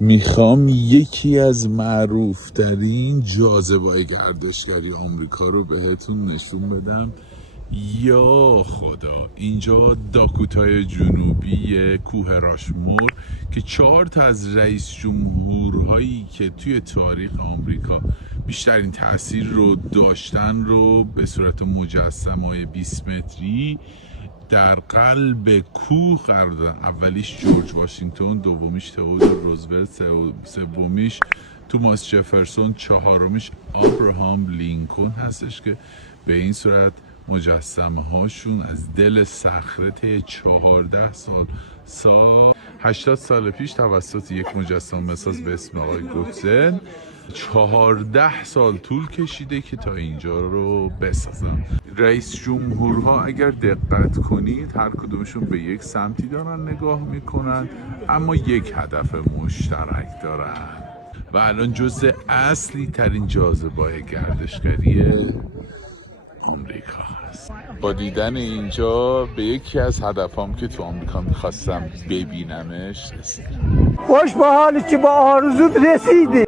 میخوام یکی از معروفترین جاذبه‌های گردشگری آمریکا رو بهتون نشون بدم. یا خدا، اینجا داکوتای جنوبی کوه راشمور که 4 تا از رئیس جمهورهایی که توی تاریخ آمریکا بیشترین تأثیر رو داشتن رو به صورت مجسمه‌های 20 متری در قلب کوه قرار دادن. اولیش جورج واشنگتن، دومیش تئودور روزولت، سومیش توماس جفرسون، چهارمیش آبراهام لینکلن هستش که به این صورت مجسمه هاشون از دل صخره طی 14 سال 80 سال پیش توسط یک مجسمه ساز به اسم آقای گوتزن 14 سال طول کشیده که تا اینجا رو بسازن. رئیس جمهورها اگر دقت کنید هر کدومشون به یک سمتی دارن نگاه میکنن، اما یک هدف مشترک دارن و الان جزء اصلی ترین جاذبه‌های گردشگری آمریکا هست. با دیدن اینجا به یکی از هدفام که تو آمریکا میخواستم ببینمش رسیدم. خوش به حالی که با آرزوت رسیدی.